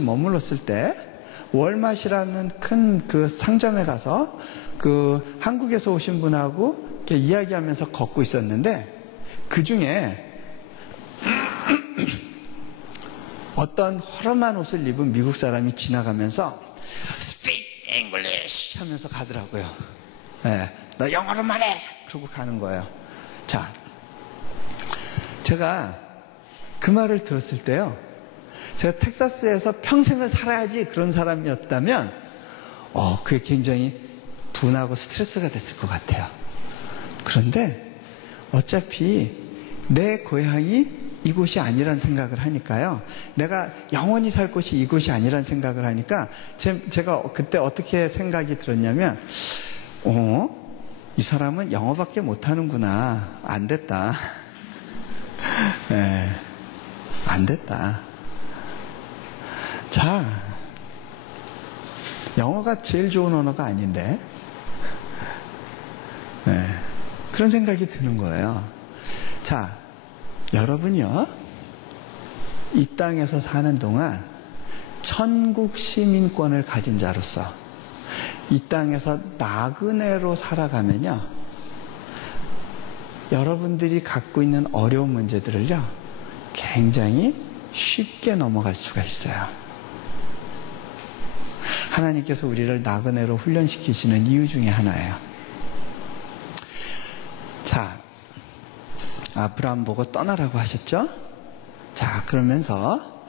머물렀을 때 월맛이라는 큰 그 상점에 가서 그 한국에서 오신 분하고 이렇게 이야기하면서 걷고 있었는데 그 중에 어떤 허름한 옷을 입은 미국 사람이 지나가면서 Speak English 하면서 가더라고요. 네, 너 영어로 말해! 그러고 가는 거예요. 자, 제가 그 말을 들었을 때요, 제가 텍사스에서 평생을 살아야지 그런 사람이었다면 그게 굉장히 분하고 스트레스가 됐을 것 같아요. 그런데 어차피 내 고향이 이곳이 아니란 생각을 하니까요, 내가 영원히 살 곳이 이곳이 아니란 생각을 하니까 제가 그때 어떻게 생각이 들었냐면 이 사람은 영어밖에 못하는구나. 안 됐다. 네, 안 됐다. 자, 영어가 제일 좋은 언어가 아닌데, 네, 그런 생각이 드는 거예요. 자, 여러분요, 이 땅에서 사는 동안 천국 시민권을 가진 자로서 이 땅에서 나그네로 살아가면요, 여러분들이 갖고 있는 어려운 문제들을요, 굉장히 쉽게 넘어갈 수가 있어요. 하나님께서 우리를 나그네로 훈련시키시는 이유 중에 하나예요. 자, 아브라함 보고 떠나라고 하셨죠? 자, 그러면서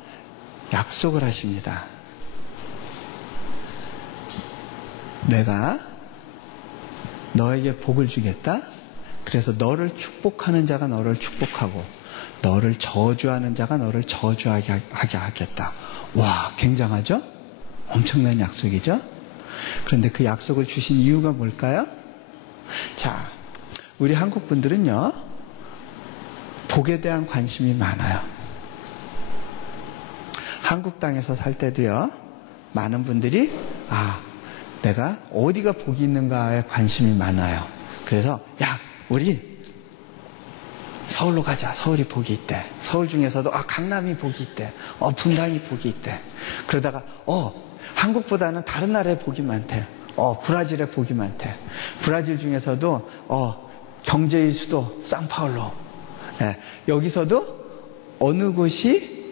약속을 하십니다. 내가 너에게 복을 주겠다. 그래서 너를 축복하는 자가 너를 축복하고 너를 저주하는 자가 너를 저주하게 하겠다. 와, 굉장하죠? 엄청난 약속이죠? 그런데 그 약속을 주신 이유가 뭘까요? 자, 우리 한국 분들은요, 복에 대한 관심이 많아요. 한국 땅에서 살 때도요, 많은 분들이 내가 어디가 복이 있는가에 관심이 많아요. 그래서 야, 우리 서울로 가자. 서울이 복이 있대. 서울 중에서도 강남이 복이 있대. 분당이 복이 있대. 그러다가 한국보다는 다른 나라에 복이 많대. 브라질에 복이 많대. 브라질 중에서도 경제의 수도 상파울로. 네, 여기서도 어느 곳이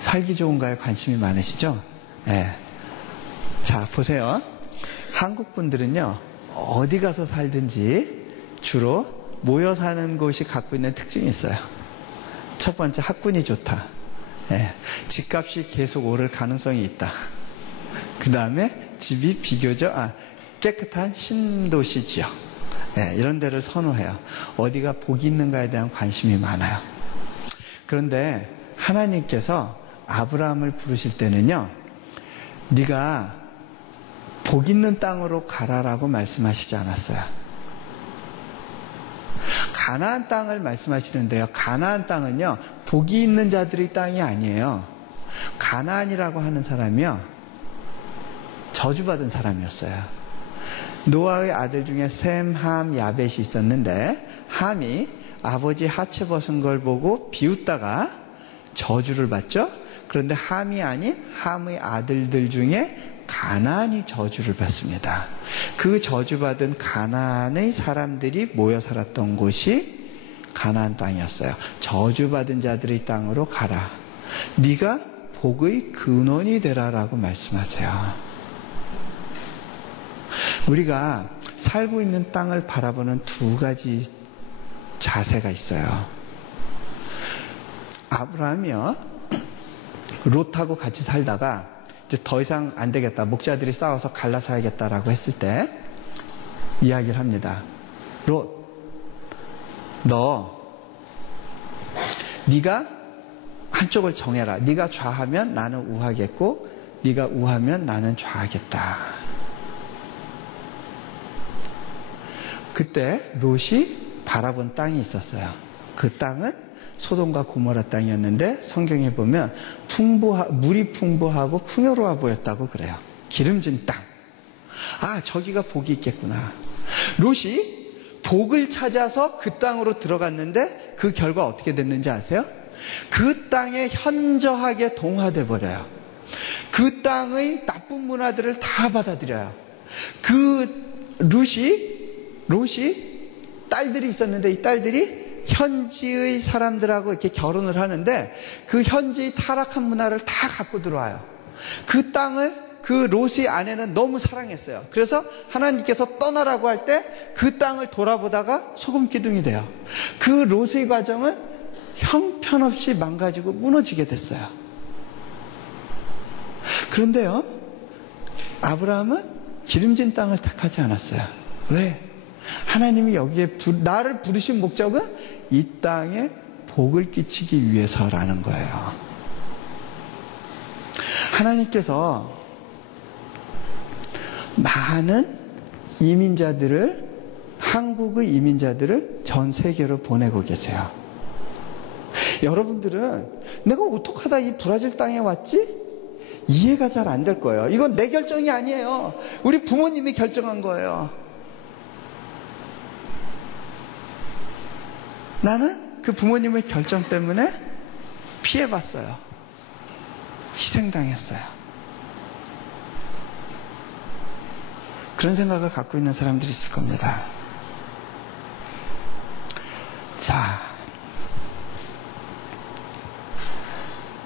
살기 좋은가에 관심이 많으시죠? 네. 자, 보세요. 한국 분들은요, 어디 가서 살든지 주로 모여 사는 곳이 갖고 있는 특징이 있어요. 첫 번째, 학군이 좋다. 네, 집값이 계속 오를 가능성이 있다. 그 다음에 집이 비교적 깨끗한 신도시 지역, 네, 이런 데를 선호해요. 어디가 복이 있는가에 대한 관심이 많아요. 그런데 하나님께서 아브라함을 부르실 때는요, 네가 복 있는 땅으로 가라라고 말씀하시지 않았어요. 가나안 땅을 말씀하시는데요, 가나안 땅은요, 복이 있는 자들의 땅이 아니에요. 가나안이라고 하는 사람이요, 저주받은 사람이었어요. 노아의 아들 중에 셈, 함, 야벳이 있었는데 함이 아버지 하체 벗은 걸 보고 비웃다가 저주를 받죠. 그런데 함이 아닌 함의 아들들 중에 가나안이 저주를 받습니다. 그 저주받은 가나안의 사람들이 모여 살았던 곳이 가나안 땅이었어요. 저주받은 자들의 땅으로 가라. 네가 복의 근원이 되라라고 말씀하세요. 우리가 살고 있는 땅을 바라보는 두 가지 자세가 있어요. 아브라함이요, 롯하고 같이 살다가 이제 더 이상 안 되겠다, 목자들이 싸워서 갈라서야겠다라고 했을 때 이야기를 합니다. 롯, 네가 한쪽을 정해라. 네가 좌하면 나는 우하겠고 네가 우하면 나는 좌하겠다. 그때 롯이 바라본 땅이 있었어요. 그 땅은 소돔과 고모라 땅이었는데 성경에 보면 물이 풍부하고 풍요로워 보였다고 그래요. 기름진 땅. 저기가 복이 있겠구나. 롯이 복을 찾아서 그 땅으로 들어갔는데 그 결과 어떻게 됐는지 아세요? 그 땅에 현저하게 동화돼 버려요. 그 땅의 나쁜 문화들을 다 받아들여요. 그 롯이 딸들이 있었는데 이 딸들이 현지의 사람들하고 이렇게 결혼을 하는데 그 현지의 타락한 문화를 다 갖고 들어와요. 그 땅을 그 롯의 아내는 너무 사랑했어요. 그래서 하나님께서 떠나라고 할 때 그 땅을 돌아보다가 소금 기둥이 돼요. 그 롯의 과정은 형편없이 망가지고 무너지게 됐어요. 그런데요, 아브라함은 기름진 땅을 택하지 않았어요. 왜? 하나님이 여기에 나를 부르신 목적은 이 땅에 복을 끼치기 위해서라는 거예요. 하나님께서 많은 한국의 이민자들을 전 세계로 보내고 계세요. 여러분들은 내가 어떻게 하다 이 브라질 땅에 왔지? 이해가 잘 안 될 거예요. 이건 내 결정이 아니에요. 우리 부모님이 결정한 거예요. 나는 그 부모님의 결정 때문에 피해봤어요. 희생당했어요. 그런 생각을 갖고 있는 사람들이 있을 겁니다. 자,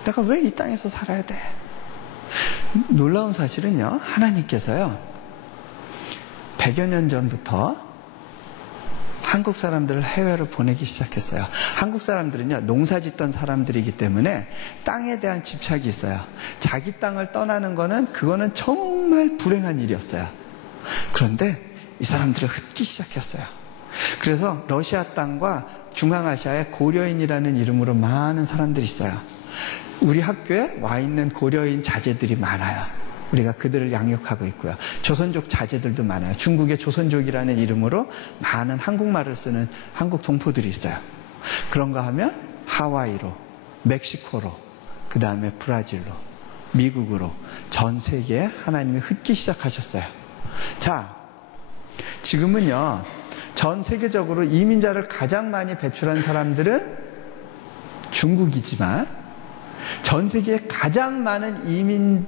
내가 왜 이 땅에서 살아야 돼? 놀라운 사실은요, 하나님께서요 100여 년 전부터 한국 사람들을 해외로 보내기 시작했어요. 한국 사람들은요 농사 짓던 사람들이기 때문에 땅에 대한 집착이 있어요. 자기 땅을 떠나는 그거는 정말 불행한 일이었어요. 그런데 이 사람들을 흩기 시작했어요. 그래서 러시아 땅과 중앙아시아에 고려인이라는 이름으로 많은 사람들이 있어요. 우리 학교에 와 있는 고려인 자제들이 많아요. 우리가 그들을 양육하고 있고요. 조선족 자제들도 많아요. 중국의 조선족이라는 이름으로 많은 한국말을 쓰는 한국 동포들이 있어요. 그런가 하면 하와이로, 멕시코로, 그 다음에 브라질로, 미국으로 전 세계에 하나님이 흩기 시작하셨어요. 자, 지금은요 전 세계적으로 이민자를 가장 많이 배출한 사람들은 중국이지만 전 세계에 가장 많은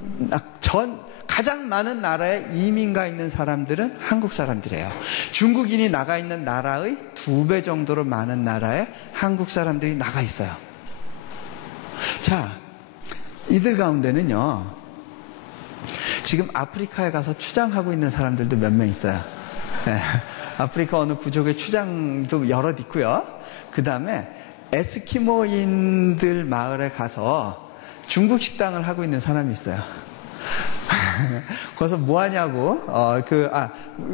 가장 많은 나라에 이민가 있는 사람들은 한국 사람들이에요. 중국인이 나가 있는 나라의 2배 정도로 많은 나라에 한국 사람들이 나가 있어요. 자, 이들 가운데는요 지금 아프리카에 가서 추장하고 있는 사람들도 몇 명 있어요. 네, 아프리카 어느 부족의 추장도 여럿 있고요. 그 다음에 에스키모인들 마을에 가서 중국 식당을 하고 있는 사람이 있어요. 거기서 뭐 하냐고,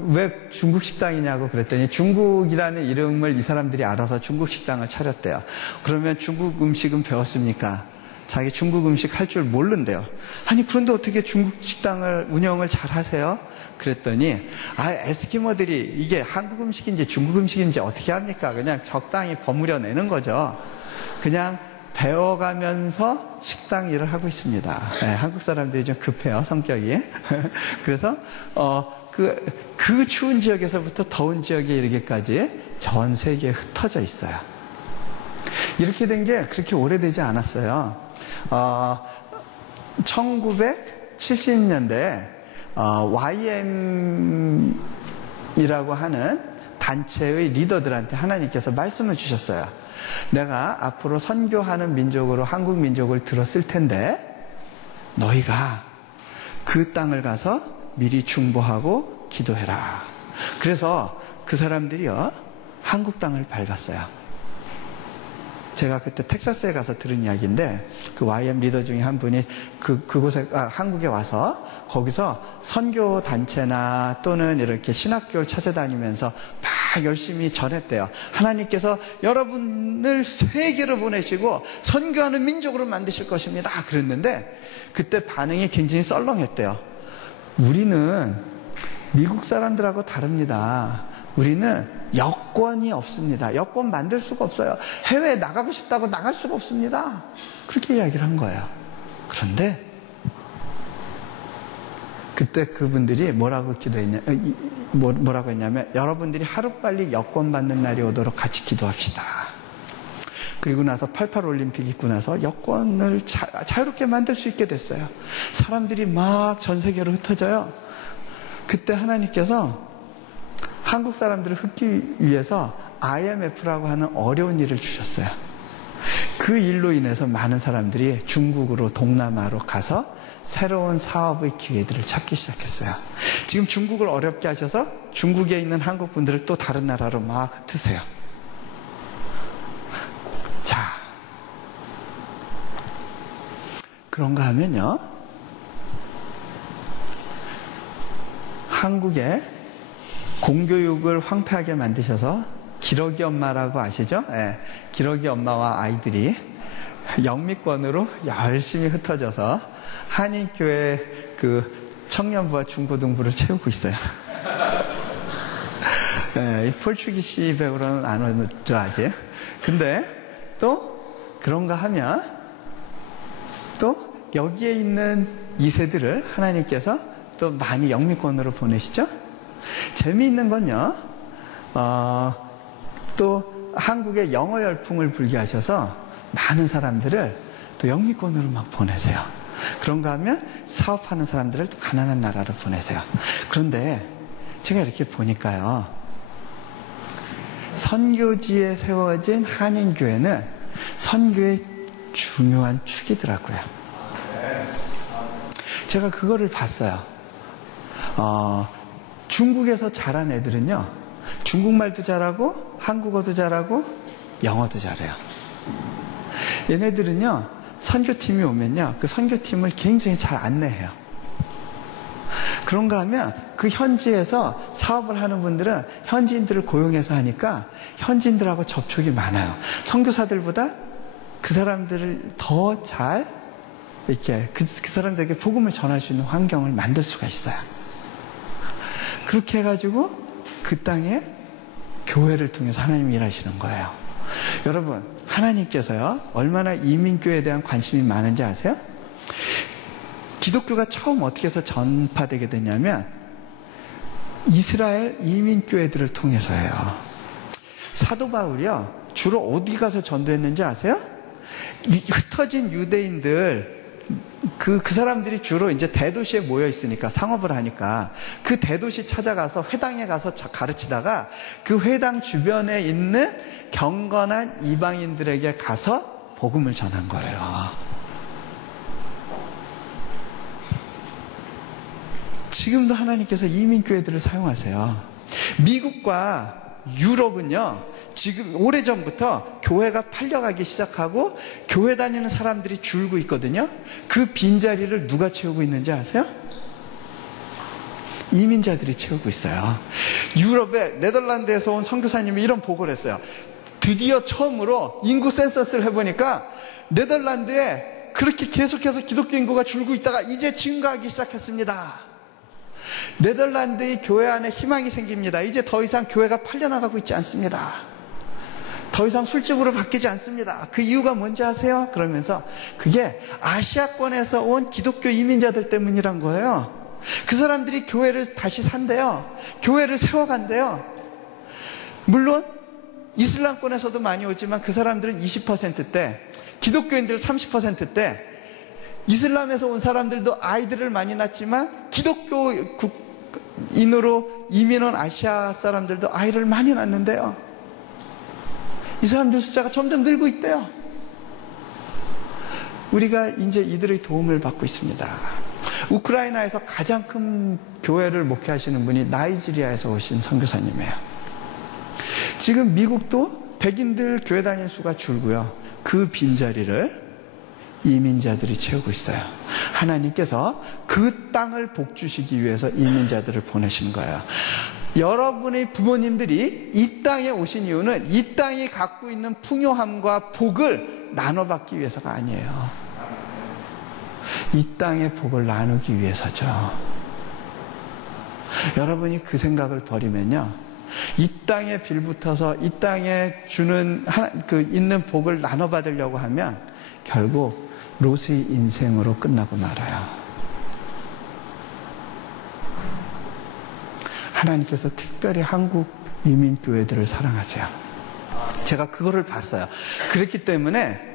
왜 중국 식당이냐고 그랬더니 중국이라는 이름을 이 사람들이 알아서 중국 식당을 차렸대요. 그러면 중국 음식은 배웠습니까? 자기 중국 음식 할 줄 모른대요. 아니, 그런데 어떻게 중국 식당을 운영을 잘 하세요? 그랬더니, 에스키모들이 이게 한국 음식인지 중국 음식인지 어떻게 합니까? 그냥 적당히 버무려 내는 거죠. 그냥 배워가면서 식당 일을 하고 있습니다. 네, 한국 사람들이 좀 급해요, 성격이. 그래서, 그 추운 지역에서부터 더운 지역에 이르기까지 전 세계에 흩어져 있어요. 이렇게 된 게 그렇게 오래되지 않았어요. 1970년대에 YM이라고 하는 단체의 리더들한테 하나님께서 말씀을 주셨어요. 내가 앞으로 선교하는 민족으로 한국 민족을 들었을 텐데 너희가 그 땅을 가서 미리 중보하고 기도해라. 그래서 그 사람들이요 한국 땅을 밟았어요. 제가 그때 텍사스에 가서 들은 이야기인데 그 YM 리더 중에 한 분이 한국에 와서 거기서 선교 단체나 또는 이렇게 신학교를 찾아다니면서 막 열심히 전했대요. 하나님께서 여러분을 세계로 보내시고 선교하는 민족으로 만드실 것입니다. 그랬는데 그때 반응이 굉장히 썰렁했대요. 우리는 미국 사람들하고 다릅니다. 우리는 여권이 없습니다. 여권 만들 수가 없어요. 해외에 나가고 싶다고 나갈 수가 없습니다. 그렇게 이야기를 한 거예요. 그런데 그때 그분들이 뭐라고 했냐면 여러분들이 하루빨리 여권 받는 날이 오도록 같이 기도합시다. 그리고 나서 88 올림픽 있고 나서 여권을 자유롭게 만들 수 있게 됐어요. 사람들이 막 전 세계로 흩어져요. 그때 하나님께서 한국 사람들을 흩기 위해서 IMF라고 하는 어려운 일을 주셨어요. 그 일로 인해서 많은 사람들이 중국으로, 동남아로 가서 새로운 사업의 기회들을 찾기 시작했어요. 지금 중국을 어렵게 하셔서 중국에 있는 한국 분들을 또 다른 나라로 막 흩으세요. 자, 그런가 하면요, 한국에 공교육을 황폐하게 만드셔서 기러기 엄마라고 아시죠? 네, 기러기 엄마와 아이들이 영미권으로 열심히 흩어져서 한인교회 그 청년부와 중고등부를 채우고 있어요. 네, 폴추기시 배우로는 안 오죠 아직. 근데 또 그런가 하면 또 여기에 있는 2세들을 하나님께서 또 많이 영미권으로 보내시죠. 재미있는 건요, 또 한국에 영어 열풍을 불게 하셔서 많은 사람들을 또 영미권으로 막 보내세요. 그런가 하면 사업하는 사람들을 또 가난한 나라로 보내세요. 그런데 제가 이렇게 보니까요, 선교지에 세워진 한인교회는 선교의 중요한 축이더라고요. 제가 그거를 봤어요. 중국에서 자란 애들은요, 중국말도 잘하고 한국어도 잘하고 영어도 잘해요. 얘네들은요, 선교팀이 오면요, 그 선교팀을 굉장히 잘 안내해요. 그런가 하면 그 현지에서 사업을 하는 분들은 현지인들을 고용해서 하니까 현지인들하고 접촉이 많아요. 선교사들보다 그 사람들을 더 잘 이렇게 그 사람들에게 복음을 전할 수 있는 환경을 만들 수가 있어요. 그렇게 해가지고 그 땅에 교회를 통해서 하나님이 일하시는 거예요. 여러분, 하나님께서요, 얼마나 이민교회에 대한 관심이 많은지 아세요? 기독교가 처음 어떻게 해서 전파되게 되냐면 이스라엘 이민교회들을 통해서예요. 사도 바울이요, 주로 어디 가서 전도했는지 아세요? 흩어진 유대인들, 그 사람들이 주로 이제 대도시에 모여 있으니까, 상업을 하니까 그 대도시 찾아가서 회당에 가서 가르치다가 그 회당 주변에 있는 경건한 이방인들에게 가서 복음을 전한 거예요. 지금도 하나님께서 이민교회들을 사용하세요. 미국과 유럽은요, 지금 오래전부터 교회가 팔려가기 시작하고 교회 다니는 사람들이 줄고 있거든요. 그 빈자리를 누가 채우고 있는지 아세요? 이민자들이 채우고 있어요. 유럽의 네덜란드에서 온 선교사님이 이런 보고를 했어요. 드디어 처음으로 인구 센서스를 해보니까 네덜란드에 그렇게 계속해서 기독교 인구가 줄고 있다가 이제 증가하기 시작했습니다. 네덜란드의 교회 안에 희망이 생깁니다. 이제 더 이상 교회가 팔려나가고 있지 않습니다. 더 이상 술집으로 바뀌지 않습니다. 그 이유가 뭔지 아세요? 그러면서 그게 아시아권에서 온 기독교 이민자들 때문이란 거예요. 그 사람들이 교회를 다시 산대요. 교회를 세워간대요. 물론 이슬람권에서도 많이 오지만 그 사람들은 20%대, 기독교인들 30%대, 이슬람에서 온 사람들도 아이들을 많이 낳지만 기독교인으로 이민 온 아시아 사람들도 아이를 많이 낳는데요. 이 사람들 숫자가 점점 늘고 있대요. 우리가 이제 이들의 도움을 받고 있습니다. 우크라이나에서 가장 큰 교회를 목회하시는 분이 나이지리아에서 오신 선교사님이에요. 지금 미국도 백인들 교회 다니는 수가 줄고요, 그 빈자리를 이민자들이 채우고 있어요. 하나님께서 그 땅을 복주시기 위해서 이민자들을 보내신 거예요. 여러분의 부모님들이 이 땅에 오신 이유는 이 땅이 갖고 있는 풍요함과 복을 나눠받기 위해서가 아니에요. 이 땅의 복을 나누기 위해서죠. 여러분이 그 생각을 버리면요, 이 땅에 빌붙어서 이 땅에 주는 있는 복을 나눠받으려고 하면 결국 롯의 인생으로 끝나고 말아요. 하나님께서 특별히 한국 이민교회들을 사랑하세요. 제가 그거를 봤어요. 그랬기 때문에